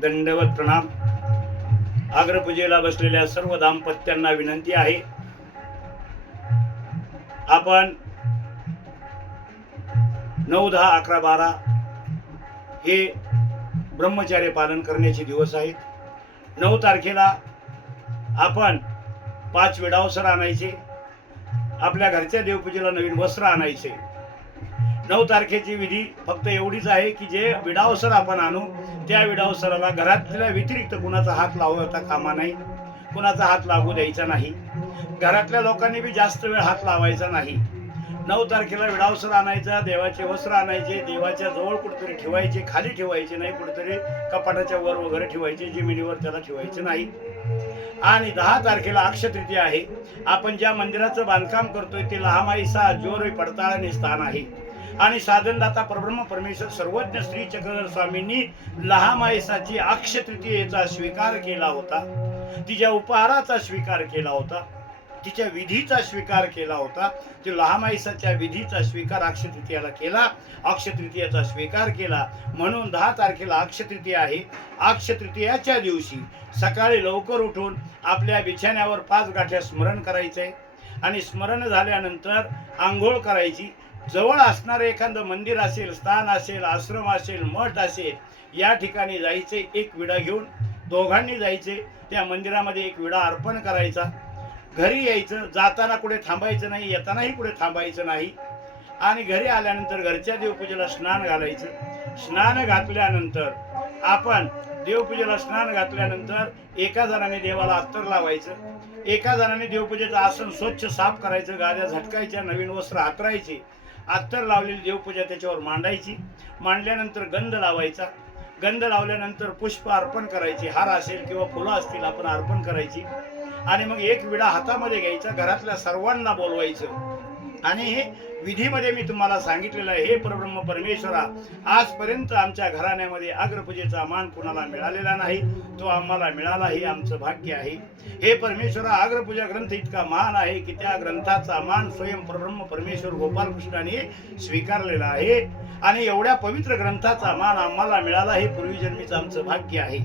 दंडवत प्रणाम. अग्रपूजेला बसलेल्या सर्व दाम्पत्यांना विनंती आहे, आपण 9, 10, 11, 12 हे ब्रह्मचर्य पालन करण्याचे दिवस आहेत. 9 तारखेला आपण 5 विडावसर आणायचे, आपल्या घरच्या देवपूजेला नवीन वस्त्र आणायचे. 9 तारखेची विधी फक्त एवढीच आहे की जे विडावसर आपण आणू त्या विडावसराला घरातल्या व्यतिरिक्त कुणाचा हात लावता कामा नाही, कुणाचा हात लागू द्यायचा नाही. घरातल्या लोकांनी बी जास्त वेळ हात लावायचा नाही. 9 तारखेला विडावसर आणायचा, देवाचे वस्त्र आणायचे, देवाच्या जवळ कुठेतरी ठेवायचे, खाली ठेवायचे नाही, कुठेतरी कपाटाच्या वर वगैरे ठेवायचे, जमिनीवर त्याला ठेवायचे नाही. आणि 10 तारखेला अक्षय तृतीया आहे. आपण ज्या मंदिराचं बांधकाम करतोय ते लहामाईसा जोर पडताळणी स्थान आहे आणि साधनदाता परब्रह्म परमेश्वर सर्वज्ञ श्री चक्रधर स्वामींनी लहामाईसाची अक्षय तृतीयेचा स्वीकार केला होता, तिच्या उपहाराचा स्वीकार केला होता, तिच्या विधीचा स्वीकार केला होता. ते लहामाईसाच्या विधीचा स्वीकार अक्षय तृतीयाला केला, अक्षय तृतीयाचा स्वीकार केला. म्हणून 10 तारखेला अक्षय तृतीया आहे. अक्षय तृतीयाच्या दिवशी सकाळी लवकर उठून आपल्या बिछाण्यावर 5 गाठ्या स्मरण करायचे आणि स्मरण झाल्यानंतर आंघोळ करायची. जवळ असणारं एखादं मंदिर असेल, स्थान असेल, आश्रम असेल, मठ असेल, या ठिकाणी जायचे. एक विडा घेऊन दोघांनी जायचे, त्या मंदिरामध्ये एक विडा अर्पण करायचा. घरी यायचं, जाताना कुठे थांबायचं नाही, येतानाही कुठे थांबायचं नाही. आणि घरी आल्यानंतर घरच्या देवपूजेला स्नान घालायचं. स्नान घातल्यानंतर आपण देवपूजेला स्नान घातल्यानंतर एका जणाने देवाला अत्तर लावायचं, एका जणाने देवपूजेचं आसन स्वच्छ साफ करायचं, गाद्या झटकायच्या, नवीन वस्त्र हातरायचे, अत्तर लावलेली देवपूजा त्याच्यावर मांडायची. मांडल्यानंतर गंध लावायचा. गंध लावल्यानंतर पुष्प अर्पण करायची, हार असेल किंवा फुलं असतील आपण अर्पण करायची. आणि मग एक विडा हातामध्ये घ्यायचा, घरातल्या सर्वांना बोलवायचं. आणि हे विधीमध्ये मी तुम्हाला सांगितलेलं आहे, हे परब्रह्म परमेश्वरा, आजपर्यंत आमच्या घराण्यामध्ये अग्रपूजेचा मान कुणाला मिळालेला नाही, तो आम्हाला मिळाला, हे आमचं भाग्य आहे. हे परमेश्वरा, अग्रपूजा ग्रंथ इतका महान आहे की त्या ग्रंथाचा मान स्वयं परब्रह्म परमेश्वर गोपालकृष्णाने स्वीकारलेला आहे. आणि एवढ्या पवित्र ग्रंथाचा मान आम्हाला मिळाला, हे पूर्वीजन्मीचं आमचं भाग्य आहे.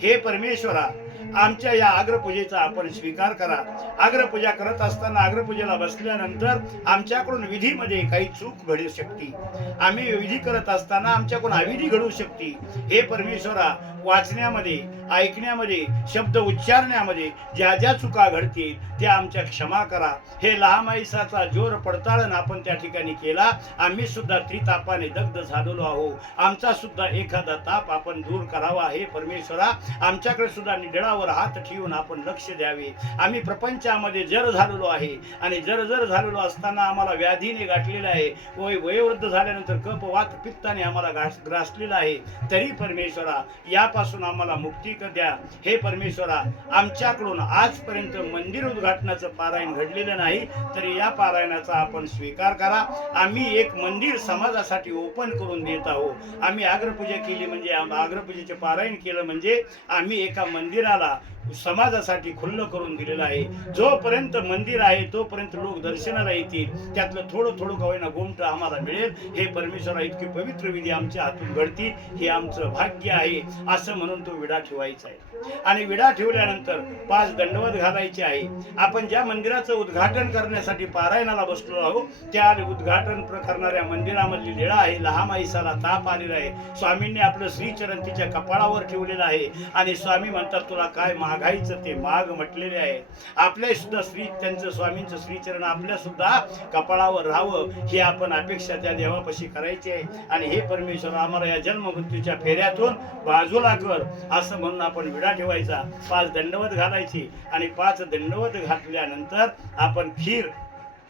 हे परमेश्वरा, आमच्या या अग्रपूजेचा आपण स्वीकार करा. अग्रपूजा करत असताना, अग्रपूजेला बसल्यानंतर आमच्याकडून विधीमध्ये काही चूक घडू शकते. आम्ही विधी करत असताना आमच्याकडून अविधी घडू शकते. हे परमेश्वरा, वाचण्यामध्ये, ऐकण्यामध्ये, शब्द उच्चारण्यामध्ये ज्या ज्या चुका घडतील त्या आमच्या क्षमा करा. हे लहामाईसाचा जोर पडताळण आपण त्या ठिकाणी केला. आम्ही सुद्धा त्रितापाने दग्ध झालेलो आहो. आमचा सुद्धा एखादा ताप आपण दूर करावा. हे परमेश्वरा, आमच्याकडे सुद्धा निडळावर हात ठेवून आपण लक्ष द्यावे. आम्ही प्रपंचामध्ये जर झालेलो आहे आणि जर झालेलो असताना आम्हाला व्याधीने गाठलेला आहे. वयोवृद्ध झाल्यानंतर कफ वात पित्ताने आम्हाला ग्रासलेला आहे. तरी परमेश्वरा, यापासून आम्हाला मुक्ती द्या. हे परमेश्वरा, आमच्याकडून आजपर्यंत मंदिर उद्घाटनाचं पारायण घडलेलं नाही, तरी या पारायणाचा आपण स्वीकार करा. आम्ही एक मंदिर समाजासाठी ओपन करून देत आहोत. आम्ही अग्रपूजा केली म्हणजे, अग्रपूजेचे पारायण केलं म्हणजे आम्ही एका मंदिराला समाजासाठी खुल्लं करून दिलेलं आहे. जोपर्यंत मंदिर आहे तोपर्यंत लोक दर्शनाला येतील, त्यातलं थोडं का होईना गोमट आम्हाला मिळेल. हे परमेश्वरा, इतकी पवित्र विधी आमच्या हातून घडती, हे आमचं भाग्य आहे. असं म्हणून तो विडा ठेवायचा आहे. आणि विडा ठेवल्यानंतर 5 दंडवत घालायचे आहे. आपण ज्या मंदिराचं उद्घाटन करण्यासाठी पारायणाला बसलो आहोत त्या उद्घाटन करणाऱ्या मंदिरामधली लीळा आहे. लहामाईसाला ताप आलेला आहे. स्वामींनी आपलं श्रीचरण तिच्या कपाळावर ठेवलेलं आहे आणि स्वामी म्हणतात, तुला काय मागायचं ते माग म्हटलेले आहे. आपल्या सुद्धा त्यांचं स्वामींचं श्रीचरण आपल्या सुद्धा कपाळावर राहावं, ही आपण अपेक्षा त्या देवापाशी करायची आहे. आणि हे परमेश्वर, आम्हाला या जन्म मृत्यूच्या फेऱ्यातून बाजूला कर, असं म्हणून आपण विडा ठेवायचा. 5 दंडवत घालायची आणि 5 दंडवत घातल्यानंतर आपण खीर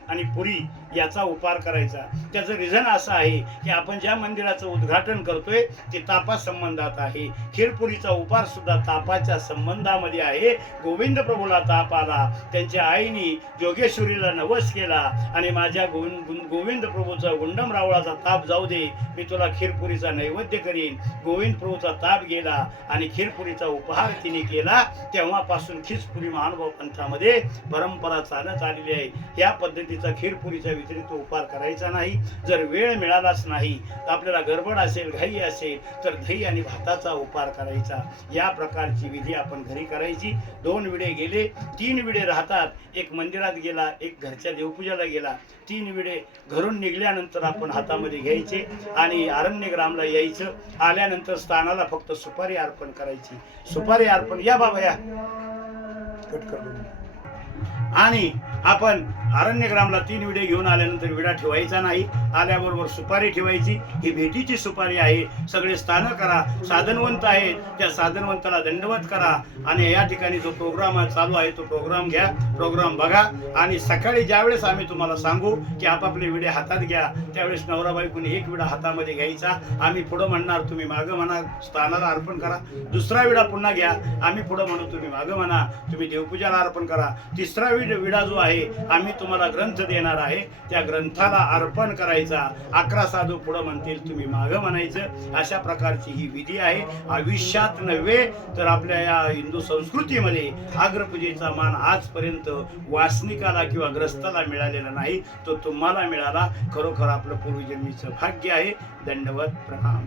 आणि पुरी याचा उपार करायचा. त्याचं रिझन असं आहे की आपण ज्या मंदिराचं उद्घाटन करतोय ते तापा संबंधात आहे. खीरपुरीचा उपार सुद्धा तापाच्या संबंधामध्ये आहे. गोविंद प्रभूला ताप आला, त्यांच्या आईने जोगेश्वरीला नवस केला आणि माझ्या गोविंद प्रभूचा गुंडम रावळाचा ताप जाऊ दे, मी तुला खीरपुरीचा नैवेद्य करीन. गोविंद प्रभूचा ताप गेला आणि खीरपुरीचा उपहार तिने केला. तेव्हापासून खीरपुरी महानुभाव पंथामध्ये परंपरा चालत आलेली आहे. या पद्धतीचा पुरीचा खीरपुरीचा व्यतिरिक्त उपार करायचा नाही. जर वेळ मिळालाच नाही तर आपल्याला गडबड असेल, घाई असेल तर दही आणि भाताचा उपार करायचा. या प्रकारची विधी आपण घरी करायची. 2 विडे गेले, 3 विडे राहतात. एक मंदिरात गेला, एक घरच्या देवपूजाला गेला. 3 विडे घरून निघल्यानंतर आपण हातामध्ये घ्यायचे आणि अरण्यग्रामला यायचं. आल्यानंतर स्थानाला फक्त सुपारी अर्पण करायची. सुपारी अर्पण, या बाबा या, कट कर दोन. आणि आपण अरण्यग्रामला 3 विडे घेऊन आल्यानंतर विडा ठेवायचा नाही. आल्याबरोबर सुपारी ठेवायची. ही भेटीची सुपारी आहे. सगळे स्थानं करा. साधनवंत आहेत त्या साधनवंताला दंडवत करा आणि या ठिकाणी जो प्रोग्राम चालू आहे तो प्रोग्राम घ्या, प्रोग्राम बघा. आणि सकाळी ज्यावेळेस आम्ही तुम्हाला सांगू की आपापले विडे हातात घ्या, त्यावेळेस नवरा बायकोने एक विडा हातामध्ये घ्यायचा. आम्ही पुढं म्हणणार, तुम्ही मागं म्हणा, स्थानाला अर्पण करा. दुसरा विडा पुन्हा घ्या, आम्ही पुढं म्हणू, तुम्ही मागं म्हणा, तुम्ही देवपूजाला अर्पण करा. तिसरा विडा जो आहे आम्ही तुम्हाला ग्रंथ देणार आहे, त्या ग्रंथाला अर्पण करायचा. 11 साधू पुढं म्हणतील, तुम्ही मागं म्हणायचं. अशा प्रकारची ही विधी आहे. आयुष्यात नव्हे तर आपल्या या हिंदू संस्कृतीमध्ये अग्रपूजेचा मान आजपर्यंत वासनिकाला किंवा ग्रस्ताला मिळालेला नाही. तो तुम्हाला मिळाला. खरोखर आपलं पूर्वजन्मीचं भाग्य आहे. दंडवत प्रणाम.